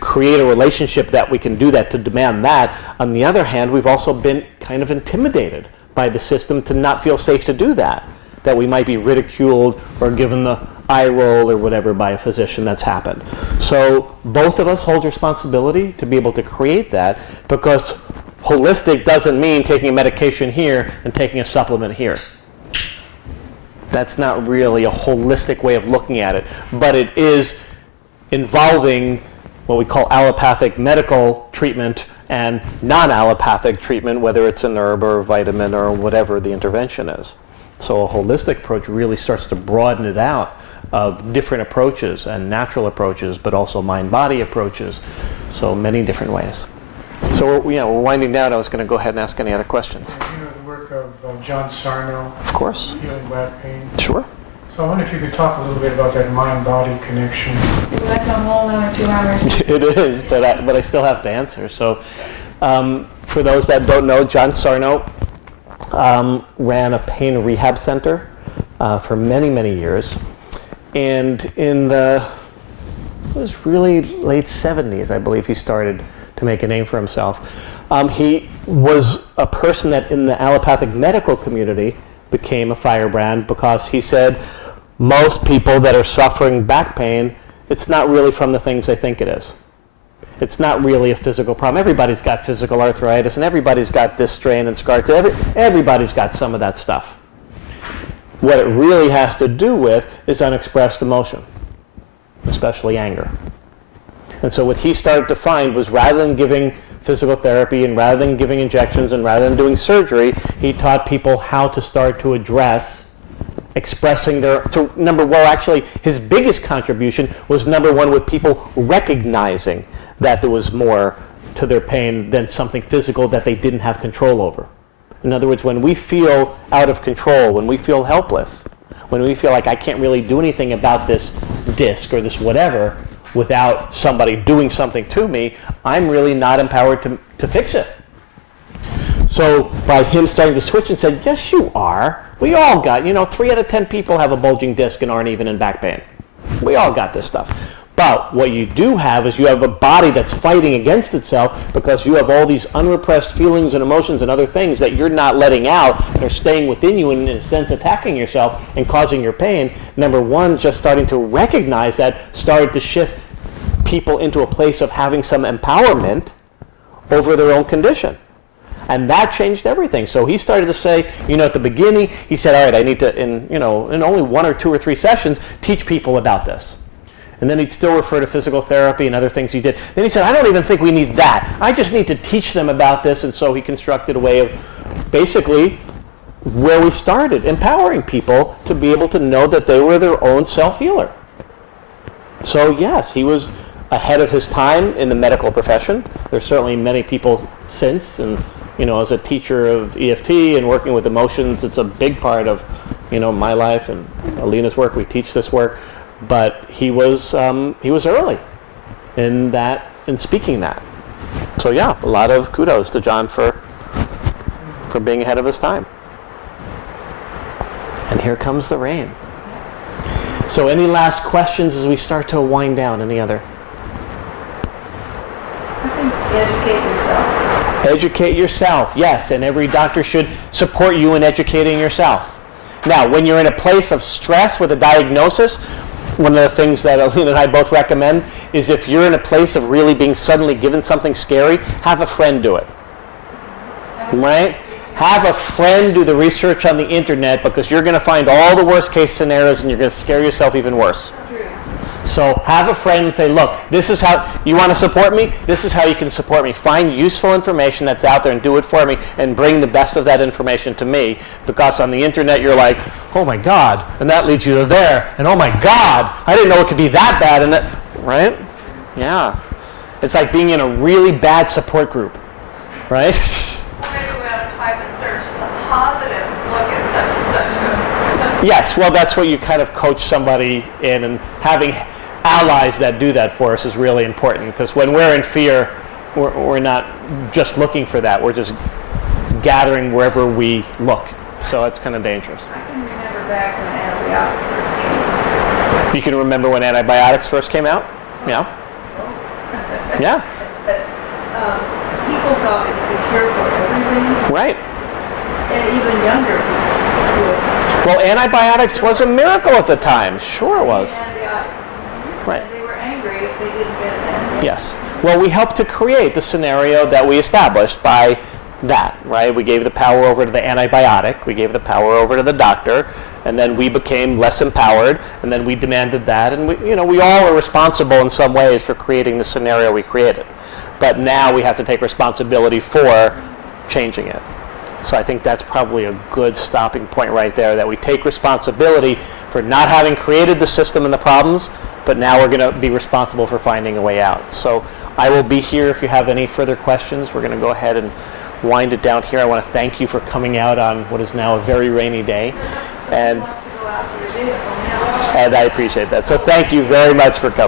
create a relationship that we can do that, to demand that. On the other hand, we've also been kind of intimidated by the system to not feel safe to do that we might be ridiculed or given the eye roll or whatever by a physician. That's happened. So both of us hold responsibility to be able to create that, because holistic doesn't mean taking a medication here and taking a supplement here. That's not really a holistic way of looking at it, but it is involving what we call allopathic medical treatment and non-allopathic treatment, whether it's an herb or a vitamin or whatever the intervention is. So a holistic approach really starts to broaden it out of different approaches and natural approaches, but also mind-body approaches. So many different ways. So we're winding down. I was going to go ahead and ask any other questions. You know the work of John Sarno, Of course. healing back pain. Sure. So I wonder if you could talk a little bit about that mind-body connection. That's a whole nother 2 hours. It is, but I still have to answer. So for those that don't know, John Sarno ran a pain rehab center for many, many years. And in it was really late 70s, I believe, he started to make a name for himself. He was a person that in the allopathic medical community became a firebrand, because he said most people that are suffering back pain, it's not really from the things they think it is. It's not really a physical problem. Everybody's got physical arthritis, and everybody's got this strain and scar tissue. Everybody's got some of that stuff. What it really has to do with is unexpressed emotion, especially anger. And so what he started to find was, rather than giving physical therapy and rather than giving injections and rather than doing surgery, he taught people how to start to address expressing his biggest contribution was, number one, with people recognizing that there was more to their pain than something physical that they didn't have control over. In other words, when we feel out of control, when we feel helpless, when we feel like I can't really do anything about this disc or this whatever without somebody doing something to me, I'm really not empowered to fix it. So by him starting to switch and said, yes, you are. We all got, 3 out of 10 people have a bulging disc and aren't even in back pain. We all got this stuff. But what you do have is you have a body that's fighting against itself because you have all these unrepressed feelings and emotions and other things that you're not letting out. They're staying within you and in a sense attacking yourself and causing your pain. Number one, just starting to recognize that started to shift people into a place of having some empowerment over their own condition. And that changed everything. So he started to say, at the beginning, he said, all right, I need to, in only 1 or 2 or 3 sessions, teach people about this. And then he'd still refer to physical therapy and other things he did. Then he said, I don't even think we need that. I just need to teach them about this. And so he constructed a way of basically where we started, empowering people to be able to know that they were their own self-healer. So yes, he was ahead of his time in the medical profession. There's certainly many people since. And as a teacher of EFT and working with emotions, it's a big part of my life and Alina's work. We teach this work. But he was early in speaking that. So yeah, a lot of kudos to John for being ahead of his time. And here comes the rain. So any last questions as we start to wind down? Any other? I think educate yourself. Educate yourself, yes, and every doctor should support you in educating yourself. Now, when you're in a place of stress with a diagnosis, one of the things that Alina and I both recommend is if you're in a place of really being suddenly given something scary, have a friend do it. Right? Have a friend do the research on the internet because you're going to find all the worst case scenarios and you're going to scare yourself even worse. So have a friend and say, look, this is how, you want to support me? This is how you can support me. Find useful information that's out there and do it for me and bring the best of that information to me, because on the internet you're like, oh my God, and that leads you to there, and oh my God, I didn't know it could be that bad, and that, right? Yeah. It's like being in a really bad support group, right? Maybe we ought to type and search the positive look at such and such. Yes, well, that's what you kind of coach somebody in, and having allies that do that for us is really important, because when we're in fear, we're not just looking for that. We're just gathering wherever we look. So that's kind of dangerous. I can remember back when antibiotics first came. You can remember when antibiotics first came out? Yeah. Yeah. But people thought it was the cure for everything, Right. and even younger people. Well, antibiotics was a miracle at the time. Sure it was. Right. And they were angry if they didn't get it then. Yes. Well, we helped to create the scenario that we established by that, right? We gave the power over to the antibiotic, we gave the power over to the doctor, and then we became less empowered, and then we demanded that, and we all are responsible in some ways for creating the scenario we created. But now we have to take responsibility for changing it. So I think that's probably a good stopping point right there, that we take responsibility for not having created the system and the problems, but now we're going to be responsible for finding a way out. So I will be here if you have any further questions. We're going to go ahead and wind it down here. I want to thank you for coming out on what is now a very rainy day. And Wants to go out to your vehicle now. I appreciate that. So thank you very much for coming.